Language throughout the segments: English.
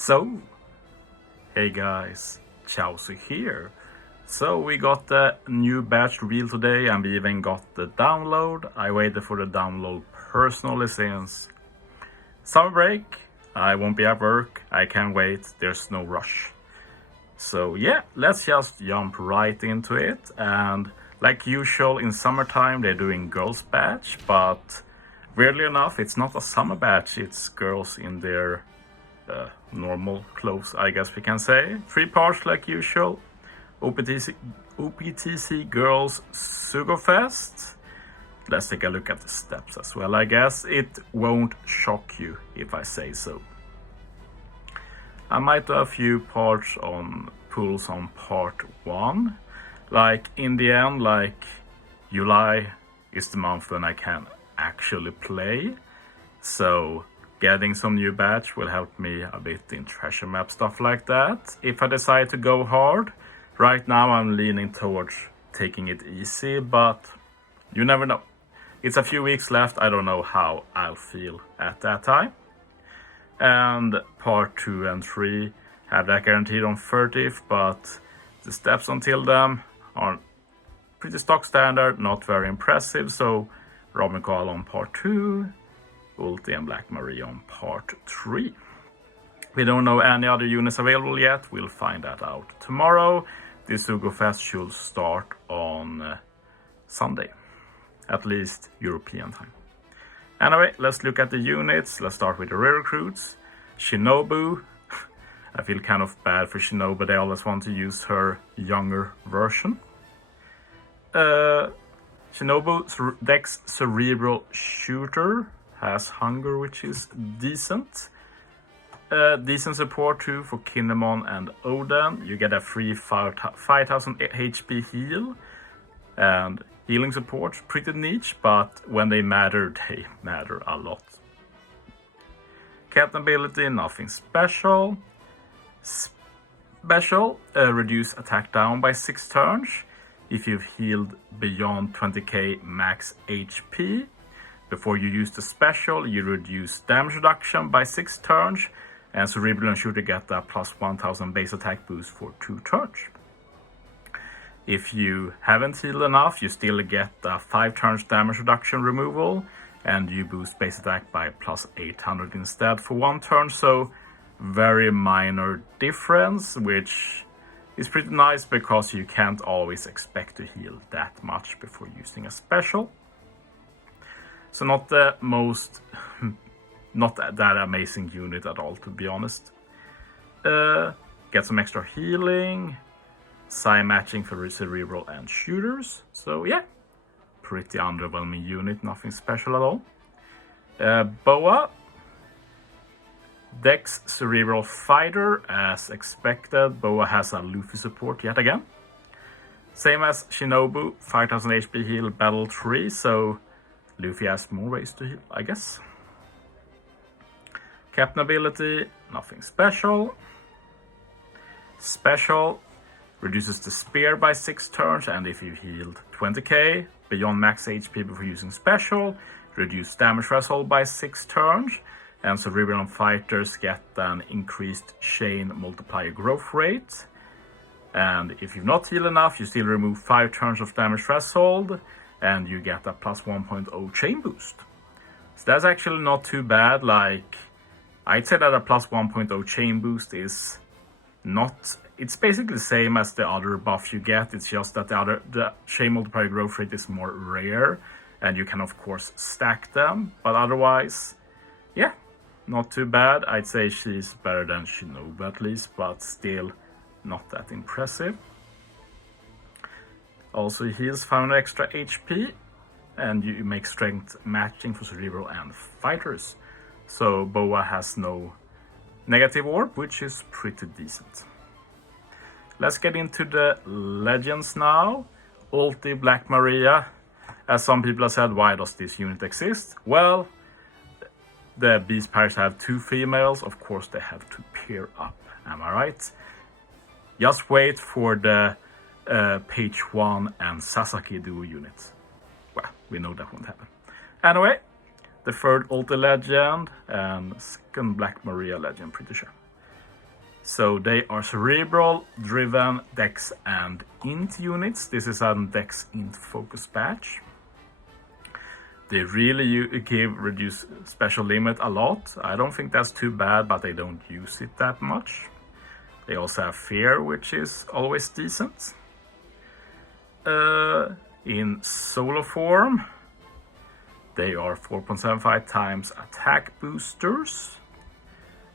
So, hey guys, Chauzu here. So we got the new batch reveal today and we even got the download. I waited for the download personally since summer break. I won't be at work, I can't wait, there's no rush. So yeah, let's just jump right into it. And like usual in summertime they're doing girls batch, but weirdly enough it's not a summer batch, it's girls in their normal clothes, I guess we can say. 3 parts like usual. OPTC Girls Sugo Fest. Let's take a look at the steps as well. I guess it won't shock you if I say so. I might do a few parts on pulls on part 1. Like in the end, like July is the month when I can actually play. So getting some new batch will help me a bit in treasure map stuff like that. If I decide to go hard, right now I'm leaning towards taking it easy, but you never know. It's a few weeks left, I don't know how I'll feel at that time. And part 2 and 3 have that guaranteed on 30th, but the steps until them are pretty stock standard, not very impressive. So Robin Koala on part 2, Ulti and Black Maria on part 3. We don't know any other units available yet, we'll find that out tomorrow. This Sugo Fest should start on Sunday, at least European time. Anyway, let's look at the units. Let's start with the rare recruits. Shinobu. I feel kind of bad for Shinobu, they always want to use her younger version. Shinobu's Dex Cerebral Shooter has hunger, which is decent. Decent support too for Kinemon and Odin. You get a free 5000 HP heal. And healing support, pretty niche, but when they matter a lot. Captain ability, nothing special. Reduce attack down by 6 turns. If you've healed beyond 20k max HP. Before you use the special, you reduce damage reduction by 6 turns, and Cerebral and Shooter get a plus 1000 base attack boost for 2 turns. If you haven't healed enough, you still get a 5 turns damage reduction removal, and you boost base attack by plus 800 instead for 1 turn, so very minor difference, which is pretty nice because you can't always expect to heal that much before using a special. So not the most, not that amazing unit at all, to be honest. Get some extra healing, psi matching for Cerebral and Shooters. So yeah, pretty underwhelming unit, nothing special at all. Boa. Dex Cerebral Fighter, as expected. Boa has a Luffy support yet again. Same as Shinobu, 5000 HP heal, battle 3, so Luffy has more ways to heal, I guess. Captain ability, nothing special. Special reduces the spear by 6 turns, and if you healed 20k beyond max HP before using special, reduce damage threshold by 6 turns, and Cerebral fighters get an increased chain multiplier growth rate. And if you've not healed enough, you still remove 5 turns of damage threshold, and you get a plus 1.0 chain boost. So that's actually not too bad. Like, I'd say that a plus 1.0 chain boost is not, it's basically the same as the other buff you get. It's just that the chain multiplier growth rate is more rare, and you can of course stack them, but otherwise, yeah, not too bad. I'd say she's better than Shinobu at least, but still not that impressive. Also heals 500 extra HP, and you make strength matching for Cerebral and fighters. So Boa has no negative orb, which is pretty decent. Let's get into the legends now. Ulti, Black Maria. As some people have said, why does this unit exist? Well, the beast pairs have 2 females, of course they have to pair up, am I right? Just wait for the Page 1 and Sasaki duo units. Well, we know that won't happen. Anyway, the third Ulti legend and second Black Maria legend, pretty sure. So they are cerebral, driven, dex and int units. This is a dex int focus patch. They really give reduce special limit a lot. I don't think that's too bad, but they don't use it that much. They also have fear, which is always decent. In solo form, they are 4.75 times attack boosters.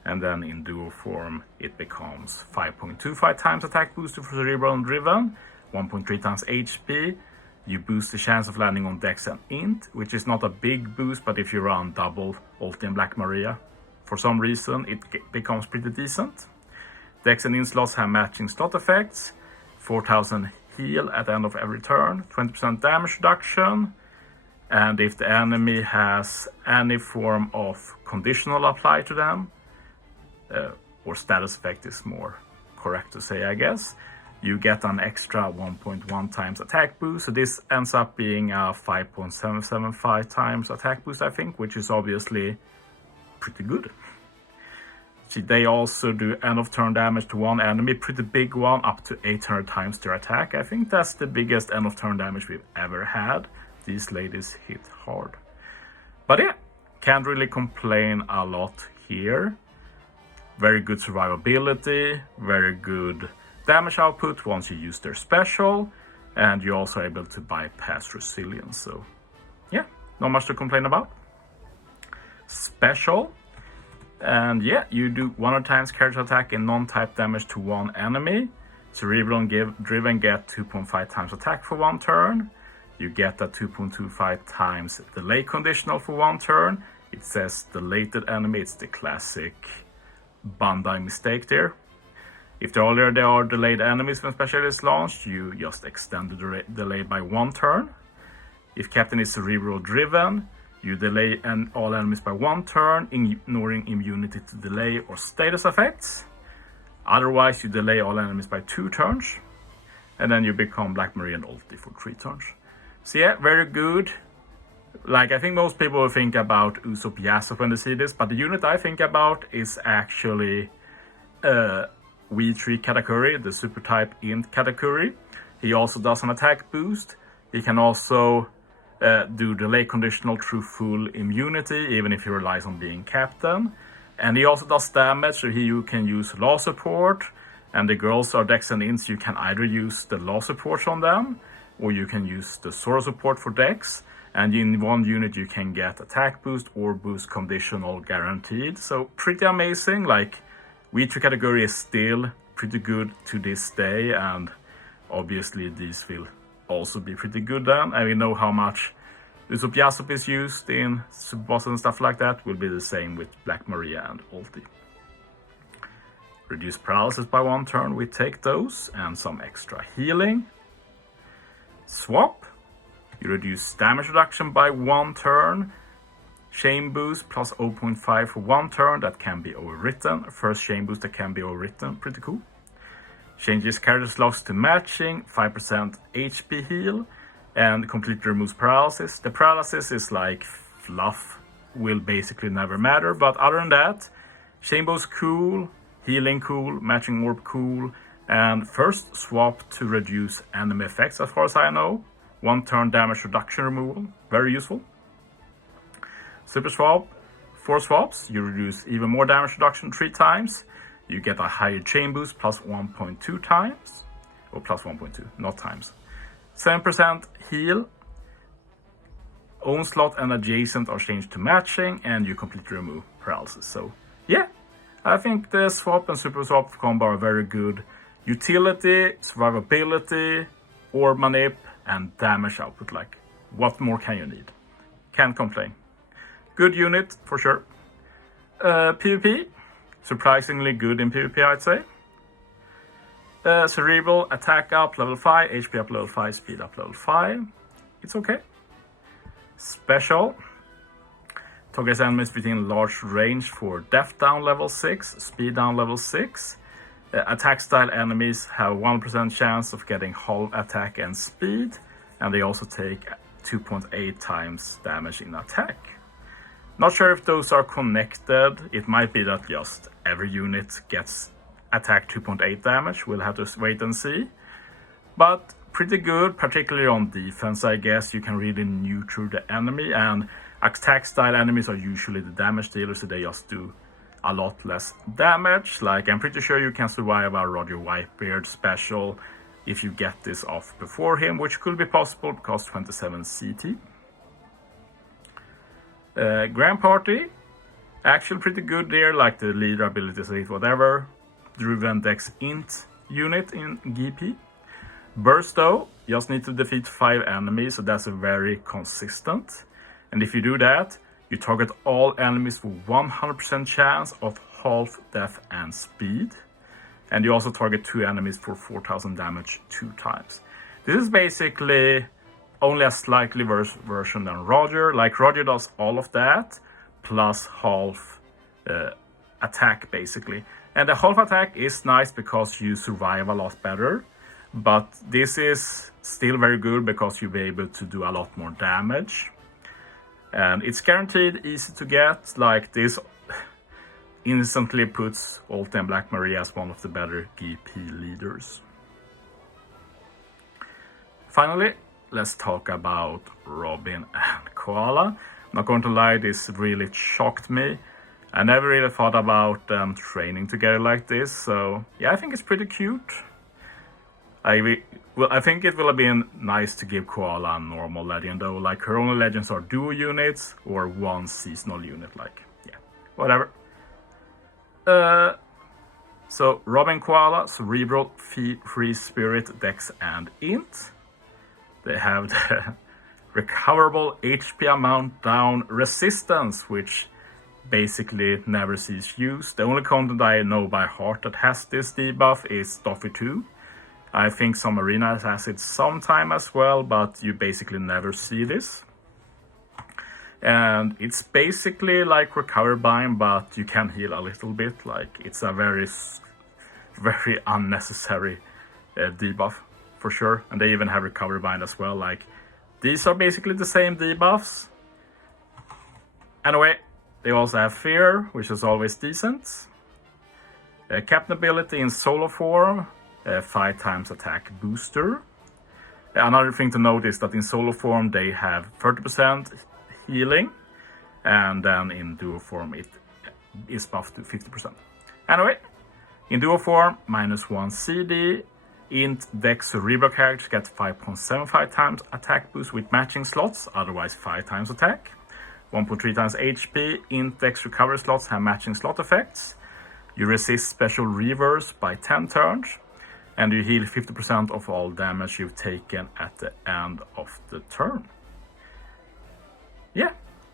And then in duo form, it becomes 5.25 times attack booster for cerebral and driven, 1.3 times HP. You boost the chance of landing on dex and int, which is not a big boost, but if you run double Ulti and Black Maria, for some reason it becomes pretty decent. Dex and int slots have matching slot effects, 4000 heal at the end of every turn, 20% damage reduction, and if the enemy has any form of conditional applied to them, or status effect is more correct to say, I guess, you get an extra 1.1 times attack boost. So this ends up being a 5.775 times attack boost, I think, which is obviously pretty good. See, they also do end of turn damage to one enemy, pretty big one, up to 800 times their attack. I think that's the biggest end of turn damage we've ever had. These ladies hit hard. But yeah, can't really complain a lot here. Very good survivability, very good damage output once you use their special, and you're also able to bypass resilience. So yeah, not much to complain about. Special, and yeah, you do 100 times character attack and non-type damage to one enemy. Cerebral and driven get 2.5 times attack for one turn. You get a 2.25 times delay conditional for one turn. It says deleted enemy, it's the classic Bandai mistake there. If there already are delayed enemies when special is launched, you just extend the delay by one turn. If captain is cerebral driven, you delay all enemies by one turn, ignoring immunity to delay or status effects. Otherwise, you delay all enemies by 2 turns, and then you become Black Maria and Ulti for 3 turns. So yeah, very good. Like, I think most people will think about Usopp Yasop when they see this, but the unit I think about is actually V3 Katakuri, the super type int Katakuri. He also does an attack boost. He can also do delay conditional through full immunity, even if he relies on being captain. And he also does damage, so you can use law support. And the girls are dex and ints, you can either use the law support on them, or you can use the Sora support for dex. And in one unit you can get attack boost or boost conditional guaranteed. So pretty amazing. Like, V3 category is still pretty good to this day, and obviously these will also be pretty good then. And we know how much Usopp Yasop is used in Superboss and stuff like that. Will be the same with Black Maria and Ulti. Reduce paralysis by 1 turn, we take those, and some extra healing. Swap. You reduce damage reduction by 1 turn. Chain boost plus 0.5 for 1 turn, that can be overwritten. First chain boost that can be overwritten, pretty cool. Changes character slots to matching, 5% HP heal, and completely removes paralysis. The paralysis is like fluff, will basically never matter, but other than that, chain boost cool, healing cool, matching orb cool, and first swap to reduce enemy effects as far as I know. 1 turn damage reduction removal, very useful. Super swap, 4 swaps, you reduce even more damage reduction 3 times. You get a higher chain boost plus 1.2 times, or plus 1.2, not times. 7% heal, own slot and adjacent are changed to matching, and you completely remove paralysis. So yeah, I think the swap and super swap combo are very good. Utility, survivability, orb manip, and damage output. Like, what more can you need? Can't complain. Good unit for sure. PvP, surprisingly good in PvP, I'd say. Cerebral, attack up level 5, HP up level 5, speed up level 5. It's okay. Special, targets enemies within large range for def down level 6, speed down level 6. Attack style enemies have 1% chance of getting half attack and speed, and they also take 2.8 times damage in attack. Not sure if those are connected. It might be that just every unit gets attack 2.8 damage. We'll have to wait and see. But pretty good, particularly on defense, I guess. You can really neuter the enemy, and attack style enemies are usually the damage dealers, so they just do a lot less damage. Like, I'm pretty sure you can survive a Roger Whitebeard special if you get this off before him, which could be possible because 27 CT. Grand Party, actually pretty good there, like the leader abilities, whatever. Driven Dex Int unit in GP. Burst though, just need to defeat 5 enemies, so that's very consistent. And if you do that, you target all enemies for 100% chance of half death and speed. And you also target 2 enemies for 4000 damage 2 times. This is basically only a slightly worse version than Roger. Like, Roger does all of that, plus half attack basically. And the half attack is nice because you survive a lot better. But this is still very good because you'll be able to do a lot more damage. And it's guaranteed easy to get. Like, this instantly puts Ulti and Black Maria as one of the better GP leaders. Finally, let's talk about Robin and Koala. I'm not going to lie, this really shocked me. I never really thought about them training together like this. So yeah, I think it's pretty cute. I think it will have been nice to give Koala a normal legend though. Like, her only legends are duo units or one seasonal unit. Like, yeah, whatever. So Robin, Koala, Cerebral, Free Spirit, Dex, and Int. They have the recoverable HP amount down resistance, which basically never sees use. The only content I know by heart that has this debuff is Stuffy 2. I think some arenas has it sometime as well, but you basically never see this. And it's basically like Recover Bind, but you can heal a little bit. Like, it's a very, very unnecessary debuff for sure. And they even have Recover Bind as well. Like, these are basically the same debuffs. Anyway, they also have Fear, which is always decent. Captain ability in solo form. 5 times attack booster. Another thing to note is that in solo form they have 30% healing, and then in duo form it is buffed to 50%. Anyway, in duo form, -1 CD, Int, Dex, Cerebral characters get 5.75 times attack boost with matching slots, otherwise 5 times attack. 1.3 times HP, Int, Dex, recovery slots have matching slot effects. You resist special reverse by 10 turns. And you heal 50% of all damage you've taken at the end of the turn. Yeah,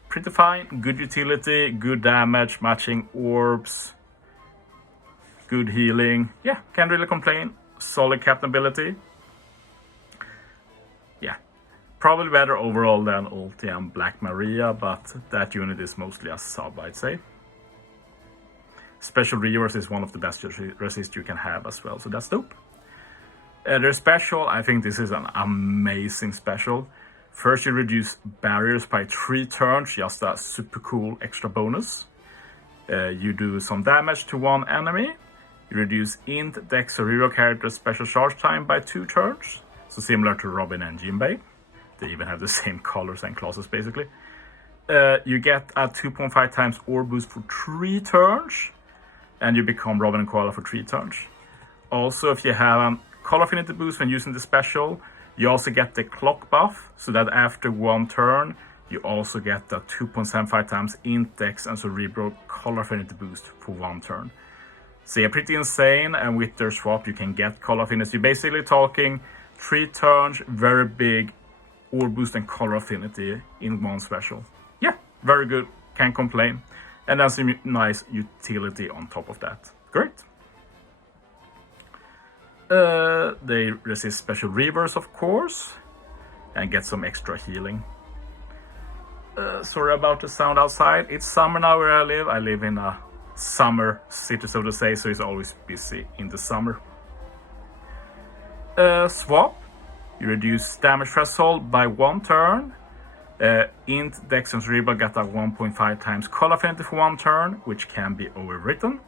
pretty fine. Good utility, good damage, matching orbs, good healing. Yeah, can't really complain. Solid captain ability. Yeah, probably better overall than Ulti and Black Maria, but that unit is mostly a sub, I'd say. Special reverse is one of the best resist you can have as well, so that's dope. Their special, I think this is an amazing special. First, you reduce barriers by 3 turns, just a super cool extra bonus. You do some damage to one enemy. You reduce Int, Dex, or hero character's special charge time by 2 turns. So similar to Robin and Jinbei. They even have the same colors and classes basically. You get a 2.5 times orb boost for 3 turns. And you become Robin and Koala for 3 turns. Also, if you have a Call Affinity boost when using the special, you also get the clock buff, so that after 1 turn, you also get the 2.75 times Int, Dex, and Cerebral Call Affinity boost for 1 turn. So yeah, pretty insane, and with their swap you can get Call Affinity. You're basically talking 3 turns, very big orb boost and Call Affinity in one special. Yeah, very good, can't complain. And then some nice utility on top of that. Great. They resist special reverse, of course, and get some extra healing. Sorry about the sound outside. It's summer now where I live. I live in a summer city, so to say, so it's always busy in the summer. Swap. You reduce damage threshold by 1 turn. Int, Dex, and Cerebral get a 1.5 times Call Affinity for 1 turn, which can be overwritten.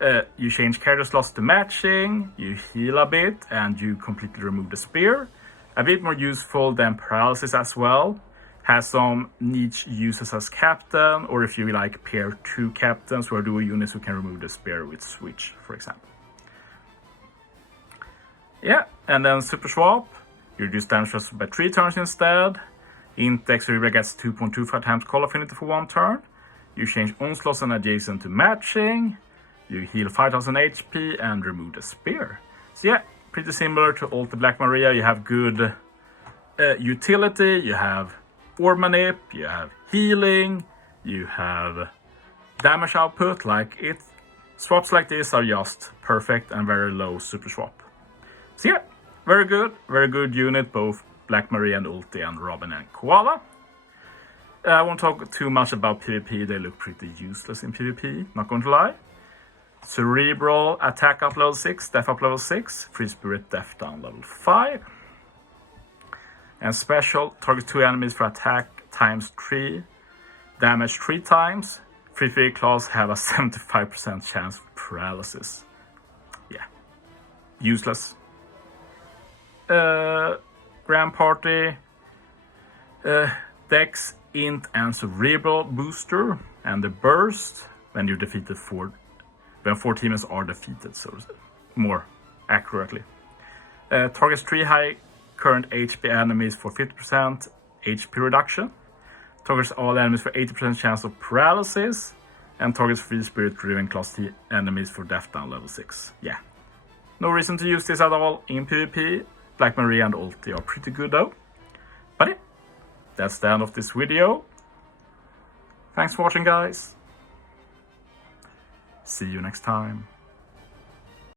You change character slots to matching, you heal a bit, and you completely remove the spear. A bit more useful than paralysis as well. Has some niche uses as captain, or if you like pair 2 captains or dual units who can remove the spear with switch, for example. Yeah, and then super swap. You reduce damage by 3 turns instead. Index Cerebra gets 2.25 times call affinity for 1 turn. You change onslaughts and adjacent to matching. You heal 5000 HP and remove the spear. So yeah, pretty similar to Ulti Black Maria. You have good utility, you have orb manip, you have healing, you have damage output. Like it, swaps like this are just perfect and very low super swap. So yeah, very good unit, both Black Maria and Ulti and Robin and Koala. I won't talk too much about PvP, they look pretty useless in PvP, not going to lie. Cerebral, attack up level 6, death up level 6, free spirit, death down level 5. And special, target 2 enemies for attack times 3, damage 3 times. Free spirit claws have a 75% chance of paralysis. Yeah, useless. Grand Party, Dex, Int, and Cerebral booster, and the burst when you defeated 4 teammates are defeated, so more accurately. Targets 3 high current HP enemies for 50% HP reduction. Targets all enemies for 80% chance of paralysis. And targets free spirit driven class enemies for death down level 6. Yeah. No reason to use this at all in PvP. Black Maria and Ulti are pretty good though. But yeah, that's the end of this video. Thanks for watching, guys. See you next time.